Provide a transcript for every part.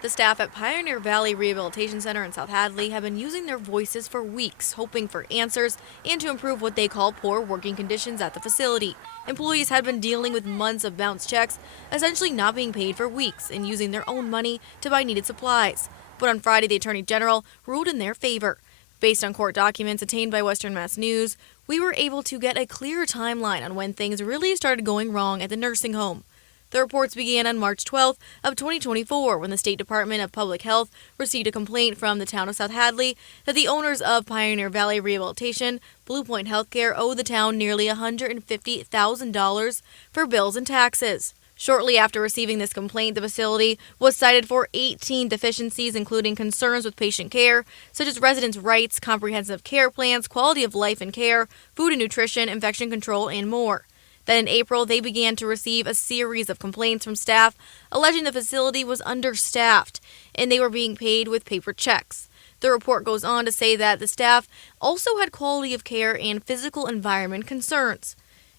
The staff at Pioneer Valley Rehabilitation Center in South Hadley have been using their voices for weeks, hoping for answers and to improve what they call poor working conditions at the facility. Employees had been dealing with months of bounce checks, essentially not being paid for weeks and using their own money to buy needed supplies. But on Friday, the Attorney General ruled in their favor. Based on court documents obtained by Western Mass News, we were able to get a clearer timeline on when things really started going wrong at the nursing home. The reports began on March 12th of 2024 when the State Department of Public Health received a complaint from the town of South Hadley that the owners of Pioneer Valley Rehabilitation, Blue Point Healthcare, owed the town nearly $150,000 for bills and taxes. Shortly after receiving this complaint, the facility was cited for 18 deficiencies, including concerns with patient care, such as residents' rights, comprehensive care plans, quality of life and care, food and nutrition, infection control, and more. Then in April, they began to receive a series of complaints from staff alleging the facility was understaffed and they were being paid with paper checks. The report goes on to say that the staff also had quality of care and physical environment concerns.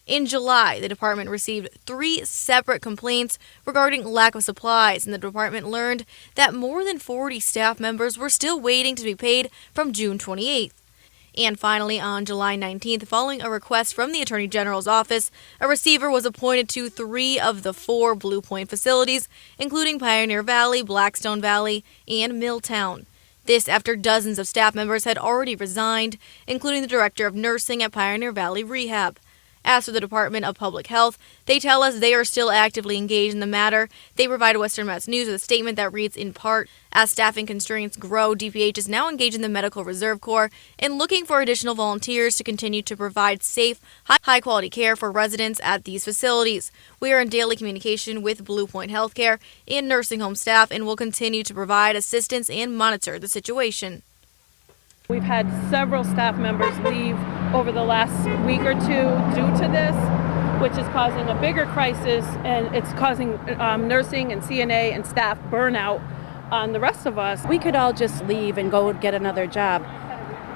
In July, the department received 3 separate complaints regarding lack of supplies, and the department learned that more than 40 staff members were still waiting to be paid from June 28th. And finally, on July 19th, following a request from the Attorney General's office, a receiver was appointed to 3 of the 4 Blue Point facilities, including Pioneer Valley, Blackstone Valley, and Milltown. This after dozens of staff members had already resigned, including the director of nursing at Pioneer Valley Rehab. As for the Department of Public Health, they tell us they are still actively engaged in the matter. They provided Western Mass News with a statement that reads in part, as staffing constraints grow, DPH is now engaged in the Medical Reserve Corps and looking for additional volunteers to continue to provide safe, high-quality care for residents at these facilities. We are in daily communication with Blue Point Healthcare and nursing home staff and will continue to provide assistance and monitor the situation. We've had several staff members leave over the last week or two due to this, which is causing a bigger crisis, and it's causing nursing and CNA and staff burnout on the rest of us. We could all just leave and go get another job,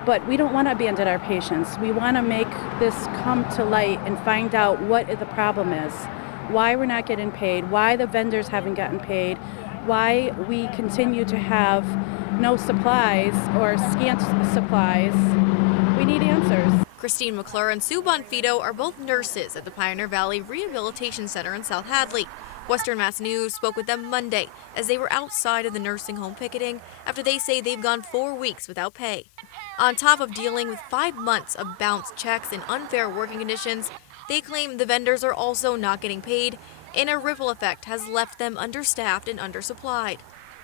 but we don't want to abandon our patients. We want to make this come to light and find out what the problem is, why we're not getting paid, why the vendors haven't gotten paid, why we continue to have no supplies or scant supplies. We need answers. Christine McClure and Sue Bonfito are both nurses at the Pioneer Valley Rehabilitation Center in South Hadley. Western Mass News spoke with them Monday as they were outside of the nursing home picketing after they say they've gone 4 weeks without pay. On top of dealing with 5 months of bounced checks and unfair working conditions, they claim the vendors are also not getting paid, and a ripple effect has left them understaffed and undersupplied.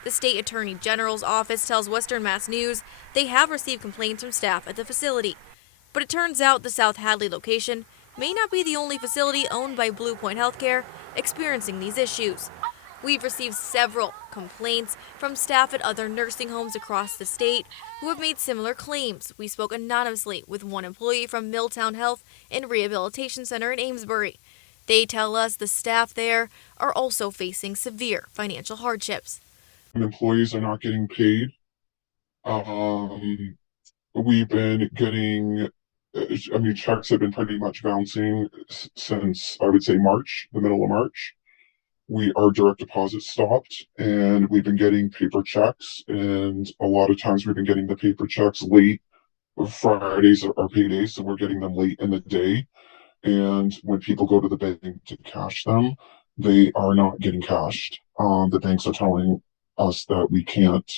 The State Attorney General's office tells Western Mass News they have received complaints from staff at the facility. But it turns out the South Hadley location may not be the only facility owned by Blue Point Healthcare experiencing these issues. We've received several complaints from staff at other nursing homes across the state who have made similar claims. We spoke anonymously with one employee from Milltown Health and Rehabilitation Center in Amesbury. They tell us the staff there are also facing severe financial hardships. Employees are not getting paid. We've been getting, checks have been pretty much bouncing since, I would say, March, the middle of March. Our direct deposit stopped, and we've been getting paper checks, and a lot of times we've been getting the paper checks late. Fridays are paydays, so we're getting them late in the day. And when people go to the bank to cash them, they are not getting cashed. The banks are telling us that we can't,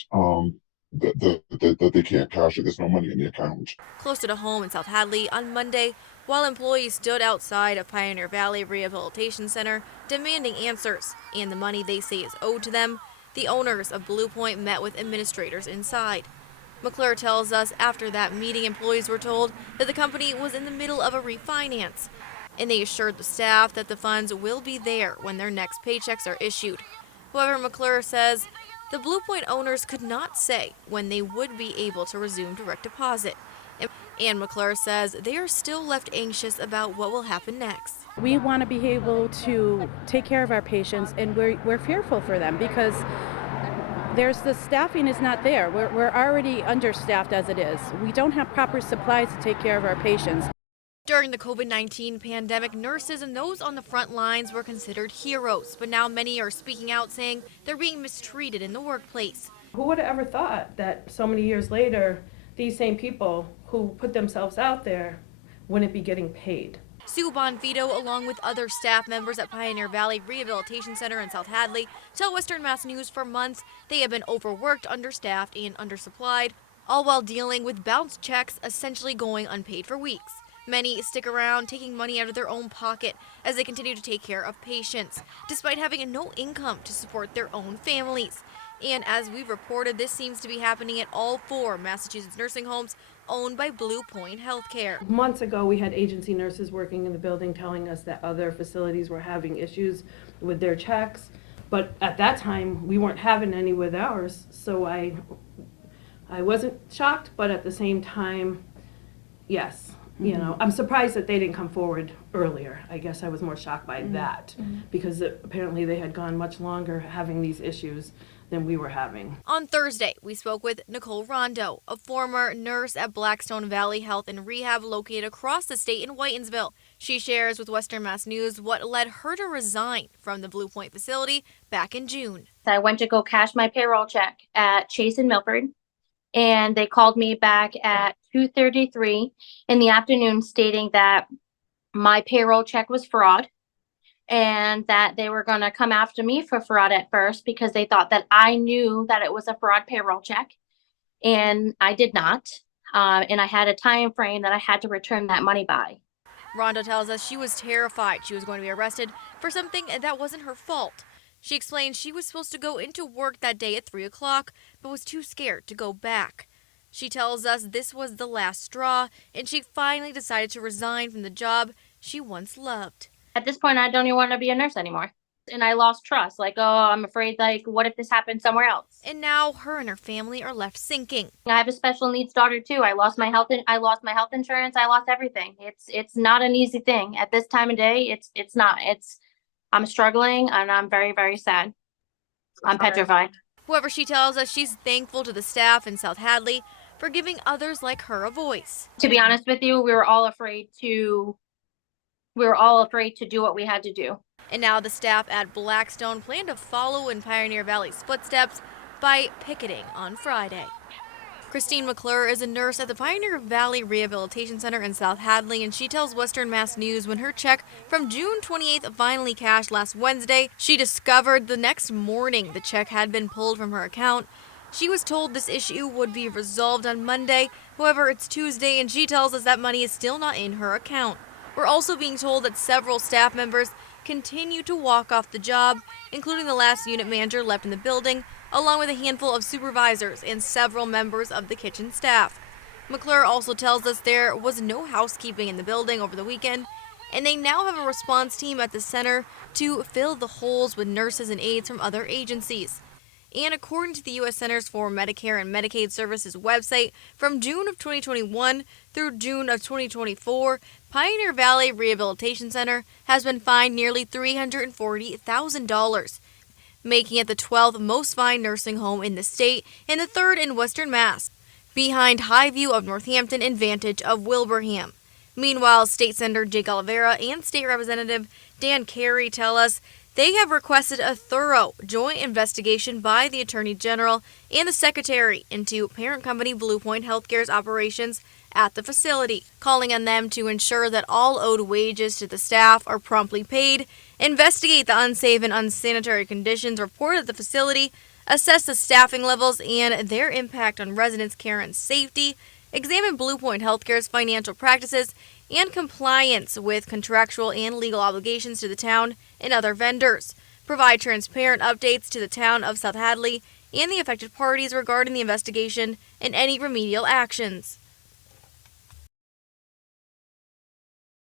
that they can't cash it. There's no money in the account. Closer to home in South Hadley on Monday, while employees stood outside of Pioneer Valley Rehabilitation Center demanding answers and the money they say is owed to them, the owners of Blue Point met with administrators inside. McClure tells us after that meeting, employees were told that the company was in the middle of a refinance, and they assured the staff that the funds will be there when their next paychecks are issued. However, McClure says the Blue Point owners could not say when they would be able to resume direct deposit. And McClure says they are still left anxious about what will happen next. We want to be able to take care of our patients, and we're fearful for them because the staffing is not there. We're already understaffed as it is. We don't have proper supplies to take care of our patients. During the COVID-19 pandemic, nurses and those on the front lines were considered heroes, but now many are speaking out saying they're being mistreated in the workplace. Who would have ever thought that so many years later, these same people who put themselves out there wouldn't be getting paid? Sue Bonfido, along with other staff members at Pioneer Valley Rehabilitation Center in South Hadley, tell Western Mass News for months they have been overworked, understaffed, and undersupplied, all while dealing with bounced checks essentially going unpaid for weeks. Many stick around, taking money out of their own pocket as they continue to take care of patients, despite having no income to support their own families. And as we've reported, this seems to be happening at all 4 Massachusetts nursing homes owned by Blue Point Healthcare. Months ago, we had agency nurses working in the building telling us that other facilities were having issues with their checks. But at that time, we weren't having any with ours, so I wasn't shocked, but at the same time, yes. You know, I'm surprised that they didn't come forward earlier. I guess I was more shocked by that because apparently they had gone much longer having these issues than we were having. On Thursday, we spoke with Nicole Rondo, a former nurse at Blackstone Valley Health and Rehab located across the state in Whitensville. She shares with Western Mass News what led her to resign from the Blue Point facility back in June. I went to go cash my payroll check at Chase in Milford, and they called me back at 2:33 in the afternoon stating that my payroll check was fraud and that they were going to come after me for fraud at first because they thought that I knew that it was a fraud payroll check, and I did not. And I had a time frame that I had to return that money by. Rhonda tells us she was terrified she was going to be arrested for something that wasn't her fault. She explained she was supposed to go into work that day at 3 o'clock, but was too scared to go back. She tells us this was the last straw, and she finally decided to resign from the job she once loved. At this point, I don't even want to be a nurse anymore. And I lost trust. Like, oh, I'm afraid, like, what if this happened somewhere else? And now her and her family are left sinking. I have a special needs daughter too. I lost my health insurance. I lost everything. It's not an easy thing at this time of day. It's not. I'm struggling and I'm very, very sad. I'm petrified. However, she tells us she's thankful to the staff in South Hadley for giving others like her a voice. To be honest with you, we were all afraid to do what we had to do. And now the staff at Blackstone plan to follow in Pioneer Valley's footsteps by picketing on Friday. Christine McClure is a nurse at the Pioneer Valley Rehabilitation Center in South Hadley, and she tells Western Mass News when her check from June 28th finally cashed last Wednesday, she discovered the next morning the check had been pulled from her account. She was told this issue would be resolved on Monday. However, it's Tuesday, and she tells us that money is still not in her account. We're also being told that several staff members continue to walk off the job, including the last unit manager left in the building, along with a handful of supervisors and several members of the kitchen staff. McClure also tells us there was no housekeeping in the building over the weekend, and they now have a response team at the center to fill the holes with nurses and aides from other agencies. And according to the U.S. Centers for Medicare and Medicaid Services website, from June of 2021 through June of 2024, Pioneer Valley Rehabilitation Center has been fined nearly $340,000, making it the 12th most fined nursing home in the state and the 3rd in Western Mass, behind Highview of Northampton and Vantage of Wilbraham. Meanwhile, State Senator Jake Oliveira and State Representative Dan Carey tell us they have requested a thorough joint investigation by the Attorney General and the Secretary into parent company Blue Point Healthcare's operations at the facility, calling on them to ensure that all owed wages to the staff are promptly paid, investigate the unsafe and unsanitary conditions reported at the facility, assess the staffing levels and their impact on residents' care and safety, examine Blue Point Healthcare's financial practices and compliance with contractual and legal obligations to the town and other vendors, provide transparent updates to the town of South Hadley and the affected parties regarding the investigation and any remedial actions.